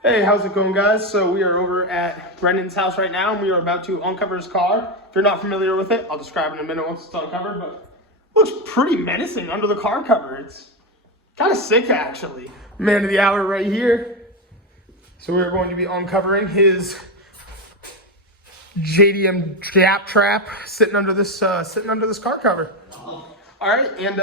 Hey, how's it going, guys? So we are over at Brendan's house right now, and we are about to uncover his car. If you're not familiar with it, I'll describe in a minute once it's uncovered, but it looks pretty menacing under the car cover. It's kind of sick, actually. Man of the hour right here. So we're going to be uncovering his JDM Jap Trap sitting under this car cover. All right, and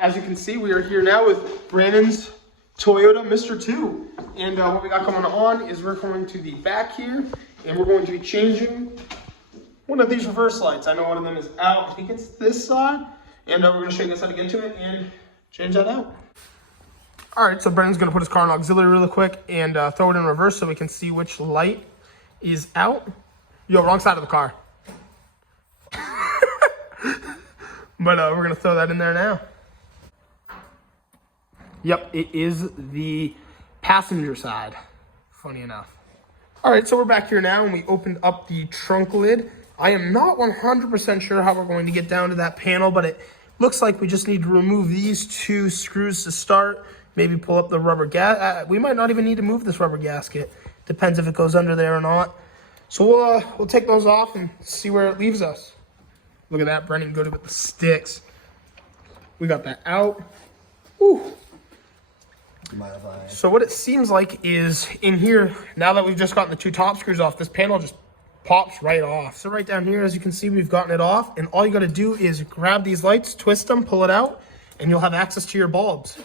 as you can see, we are here now with Brandon's Toyota MR2. And what we got going on is we're going to the back here, and we're going to be changing one of these reverse lights. I know one of them is out. I think it's this side. And we're going to show you guys how to get to it and change that out. All right, so Brandon's going to put his car in auxiliary really quick and throw it in reverse so we can see which light is out. Yo, wrong side of the car. But we're going to throw that in there now. Yep, it is the passenger side, funny enough. All right, so we're back here now, and we opened up the trunk lid. I am not 100% sure how we're going to get down to that panel, but it looks like we just need to remove these two screws to start, maybe pull up the rubber gasket. We might not even need to move this rubber gasket. Depends if it goes under there or not. So we'll take those off and see where it leaves us. Look at that, Brendan, good with the sticks. We got that out. Ooh. So what it seems like is in here, now that we've just gotten the two top screws off, this panel just pops right off. So right down here, as you can see, we've gotten it off, and all you gotta do is grab these lights, twist them, pull it out, and you'll have access to your bulbs.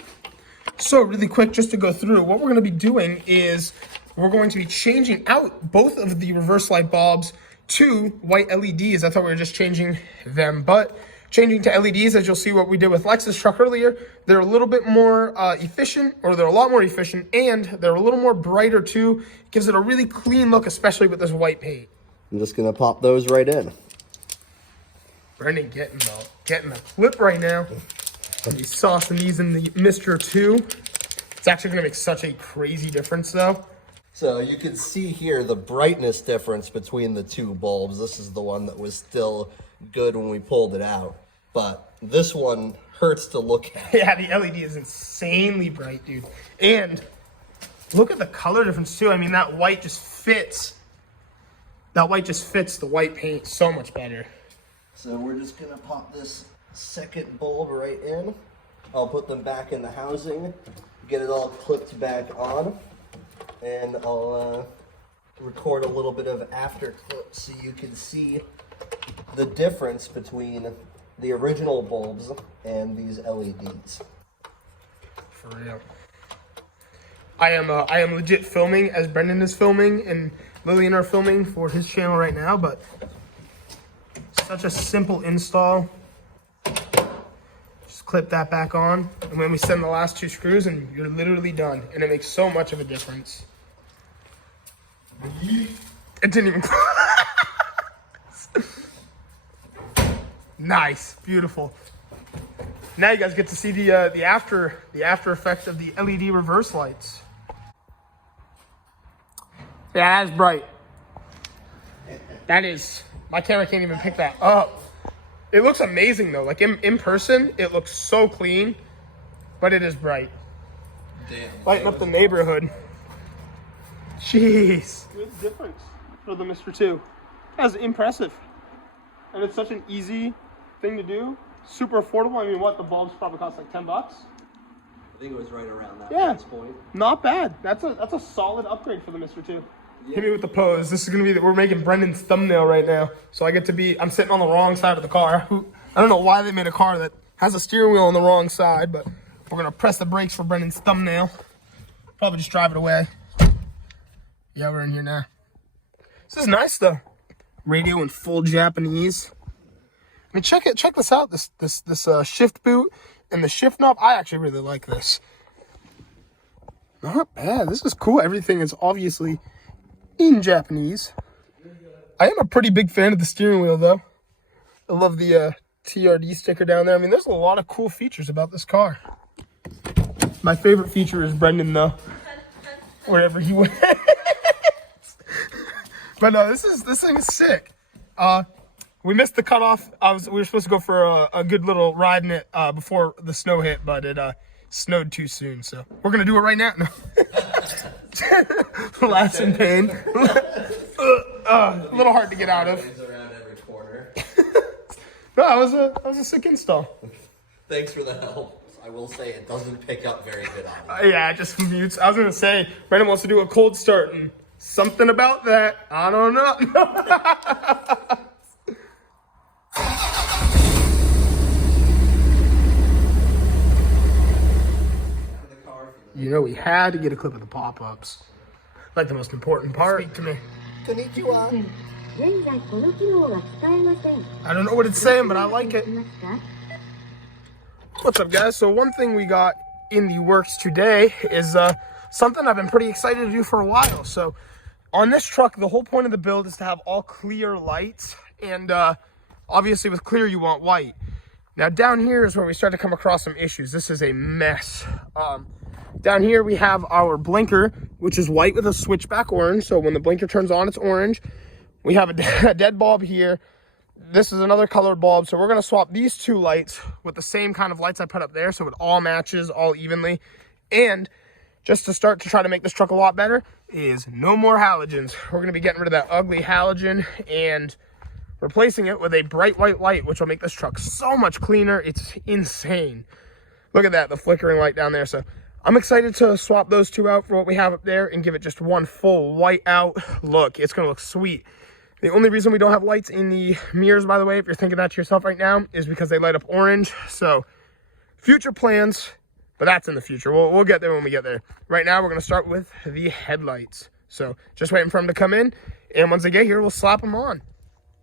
So really quick, just to go through, what we're gonna be doing is we're going to be changing out both of the reverse light bulbs to white LEDs. I thought we were just changing them, but changing to LEDs, as you'll see what we did with Lexus truck earlier, they're a little bit more efficient, or they're a lot more efficient, and they're a little more brighter too. It gives it a really clean look, especially with this white paint. I'm just gonna pop those right in. Brendan getting the clip right now. He's saucing these in the MR2. It's actually gonna make such a crazy difference though. So you can see here the brightness difference between the two bulbs. This is the one that was still good when we pulled it out, but this one hurts to look at. Yeah, the LED is insanely bright, dude. And look at the color difference too. I mean, that white just fits. That white just fits the white paint so much better. So we're just gonna pop this second bulb right in. I'll put them back in the housing, get it all clipped back on, and I'll record a little bit of after clip so you can see the difference between the original bulbs and these LEDs. For real. I am legit filming as Brendan is filming, and Lillian are filming for his channel right now, but such a simple install. Just clip that back on, and then we send the last two screws and you're literally done, and it makes so much of a difference. It didn't even Nice, beautiful. Now you guys get to see the after effect of the LED reverse lights. Yeah, that's bright. That is, my camera can't even pick that up. It looks amazing though. Like in person, it looks so clean, but it is bright. Damn. Lighting up the neighborhood. Jeez. Good difference for the MR2. That's impressive. And it's such an easy thing to do. Super affordable. I mean, what, the bulbs probably cost like $10? I think it was right around that price point. Not bad. That's a solid upgrade for the MR2. Yeah. Hit me with the pose. This is gonna be we're making Brendan's thumbnail right now. So I get to be, I'm sitting on the wrong side of the car. I don't know why they made a car that has a steering wheel on the wrong side, but we're gonna press the brakes for Brendan's thumbnail. Probably just drive it away. Yeah, we're in here now. This is nice though. Radio in full Japanese. I mean, check this out. This shift boot and the shift knob. I actually really like this. Not bad. This is cool. Everything is obviously in Japanese. I am a pretty big fan of the steering wheel though. I love the TRD sticker down there. I mean, there's a lot of cool features about this car. My favorite feature is Brendan though. Wherever he went. But no, this thing is sick. We missed the cutoff. We were supposed to go for a good little ride in it before the snow hit, but it snowed too soon. So we're gonna do it right now. No. Laughs in pain. A little hard to get out of. Around every corner. No, that was a sick install. Thanks for the help. I will say it doesn't pick up very good audio. Yeah, it just mutes. I was gonna say, Brandon wants to do a cold start, and something about that, I don't know. You know, we had to get a clip of the pop-ups. Like the most important part. Speak to me. Konnichiwa. I don't know what it's saying, but I like it. What's up, guys? So one thing we got in the works today is something I've been pretty excited to do for a while. So on this truck, the whole point of the build is to have all clear lights. And obviously with clear, you want white. Now down here is where we start to come across some issues. This is a mess. Down here we have our blinker, which is white with a switchback orange. So when the blinker turns on, it's orange. We have a dead bulb here. This is another colored bulb. So we're going to swap these two lights with the same kind of lights I put up there. So it all matches all evenly. And just to start to try to make this truck a lot better is no more halogens. We're going to be getting rid of that ugly halogen and replacing it with a bright white light, which will make this truck so much cleaner. It's insane. Look at that, the flickering light down there. So I'm excited to swap those two out for what we have up there and give it just one full white out look. It's going to look sweet. The only reason we don't have lights in the mirrors, by the way, if you're thinking that to yourself right now, is because they light up orange. So future plans, but that's in the future. We'll get there when we get there. Right now, we're going to start with the headlights. So just waiting for them to come in. And once they get here, we'll slap them on.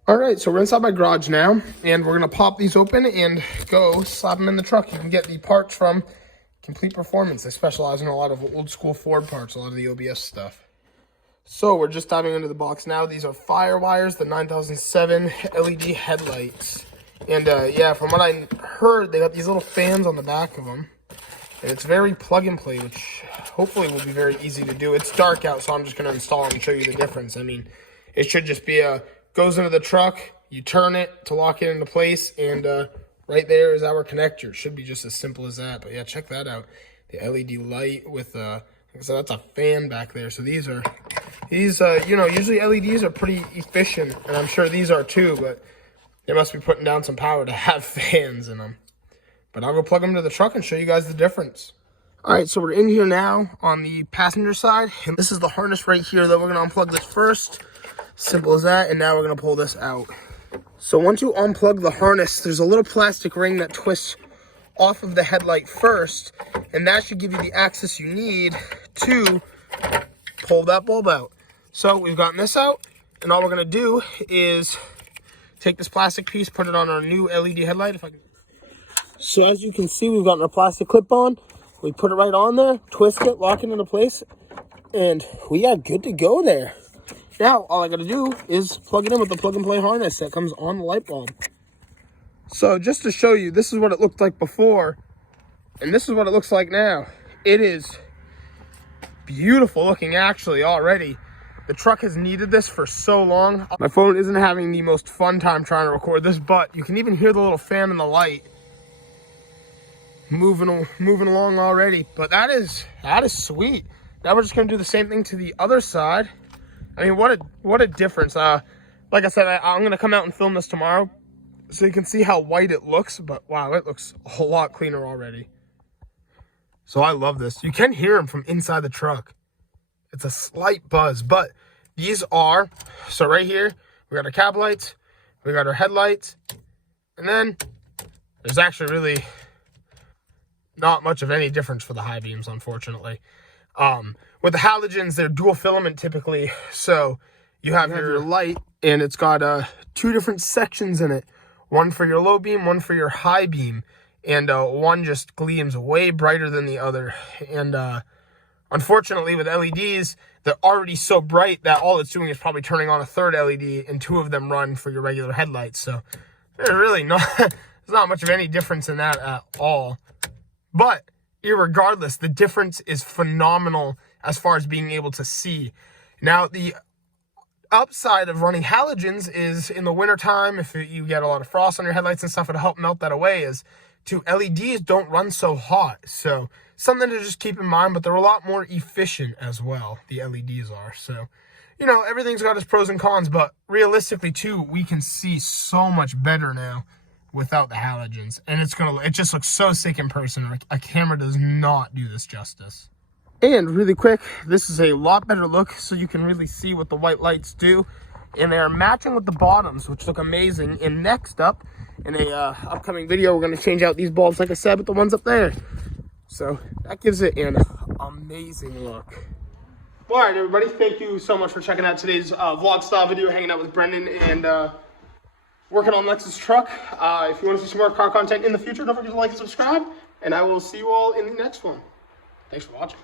All right, so we're inside my garage now, and we're going to pop these open and go slap them in the truck. You can get the parts from Complete Performance. They specialize in a lot of old school Ford parts, a lot of the OBS stuff. So we're just diving into the box now. These are Firewires, the 9007 LED headlights. And yeah, from what I heard, they got these little fans on the back of them. And it's very plug and play, which hopefully will be very easy to do. It's dark out, so I'm just going to install them and show you the difference. I mean, it should just be goes into the truck, you turn it to lock it into place, and right there is our connector. It should be just as simple as that. But yeah, check that out. The LED light with, like I said, that's a fan back there. So these, you know, usually LEDs are pretty efficient, and I'm sure these are too, but they must be putting down some power to have fans in them. But I'll go plug them to the truck and show you guys the difference. All right, so we're in here now on the passenger side, and this is the harness right here that we're going to unplug this first. Simple as that, and now we're going to pull this out. So once you unplug the harness, there's a little plastic ring that twists off of the headlight first, and that should give you the access you need to pull that bulb out. So we've gotten this out, and all we're going to do is take this plastic piece, put it on our new LED headlight. So as you can see, we've gotten our plastic clip on. We put it right on there, twist it, lock it into place, and we are good to go there. Now, all I got to do is plug it in with the plug-and-play harness that comes on the light bulb. So, just to show you, this is what it looked like before, and this is what it looks like now. It is beautiful looking, actually, already. The truck has needed this for so long. My phone isn't having the most fun time trying to record this, but you can even hear the little fan in the light moving along already. But that is sweet. Now we're just going to do the same thing to the other side. I mean, what a difference. Like I said, I'm going to come out and film this tomorrow so you can see how white it looks. But wow, it looks a whole lot cleaner already. So I love this. You can hear them from inside the truck. It's a slight buzz, but these are, so right here, we got our cab lights, we got our headlights, and then there's actually really not much of any difference for the high beams, unfortunately. With the halogens, they're dual filament typically. So you have your light, and it's got two different sections in it. One for your low beam, one for your high beam. And one just gleams way brighter than the other. And unfortunately, with LEDs, they're already so bright that all it's doing is probably turning on a third LED, and two of them run for your regular headlights. So there's really there's not much of any difference in that at all. But irregardless, the difference is phenomenal as far as being able to see. Now, the upside of running halogens is in the wintertime, if you get a lot of frost on your headlights and stuff, it'll help melt that away, is LEDs don't run so hot. So something to just keep in mind, but they're a lot more efficient as well, the LEDs are. So, you know, everything's got its pros and cons, but realistically too, we can see so much better now without the halogens, and it just looks so sick in person. Like, a camera does not do this justice. And really quick, this is a lot better look, so you can really see what the white lights do, and they're matching with the bottoms, which look amazing. And next up, in a upcoming video, we're going to change out these bulbs, like I said, with the ones up there. So that gives it an amazing look. Well, all right, everybody, thank you so much for checking out today's vlog style video, hanging out with Brendan and working on Lexus truck. If you want to see some more car content in the future, don't forget to like and subscribe, and I will see you all in the next one. Thanks for watching.